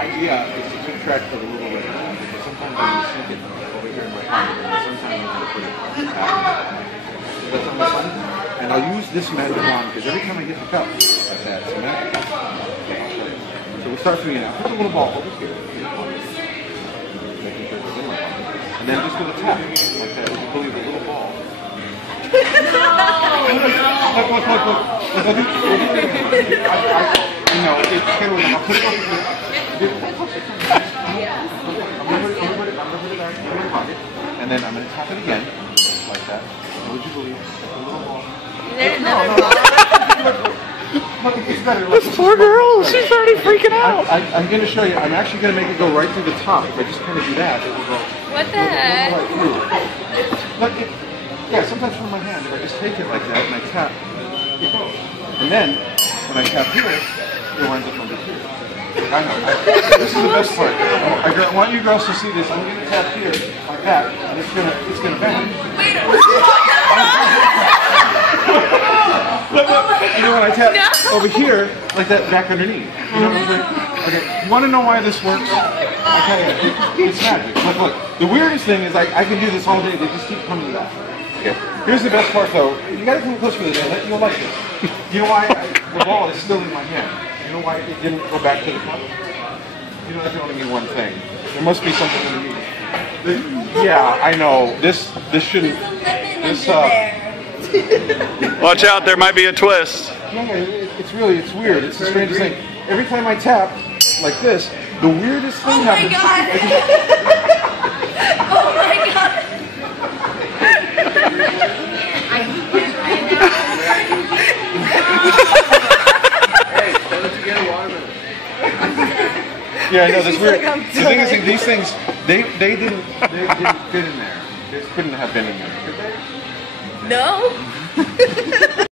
idea is to keep track of the little bit. Because sometimes I'm going to sneak it over here in my pocket, and sometimes I'm going to put it that's on my phone. And I'll use this magic wand because every time I get the cup like that, it's magic. So we'll start from here now. Put the little ball over here. Making sure it's in my pocket. And then just with a tap like that, you believe the little ball. Look. You know, it's kind of like I'll put it over here. And then I'm going to tap it again, like that. And would you believe it? A little ball. It's better. Poor girl, she's already freaking out. I'm going to show you. I'm actually going to make it go right through the top. If I just kind of do that, it will go. What the heck? Right through. But yeah, sometimes from my hand, if I just take it like that and I tap, it goes. And then when I tap here, it winds up under here. I know. This is the best part. I want you girls to see this. I'm going to tap here like that, and it's gonna bend. You know when I tap over here like that back underneath. You know what I'm saying? Okay. You want to know why this works? It's magic. Look. The weirdest thing is I can do this all day. They just keep coming back. Okay. Here's the best part though. You got to come close for this. You'll like this. You know why the ball is still in my hand? You know why it didn't go back to the cup? You know, that can only mean one thing. There must be something underneath. Yeah, I know. This shouldn't. Watch out, there might be a twist. Yeah, it's weird. It's the strangest thing. Every time I tap like this, the weirdest thing happens. Oh my god! Yeah, I know this weird. The thing is, these things they didn't fit in there. They couldn't have been in there, could they? No.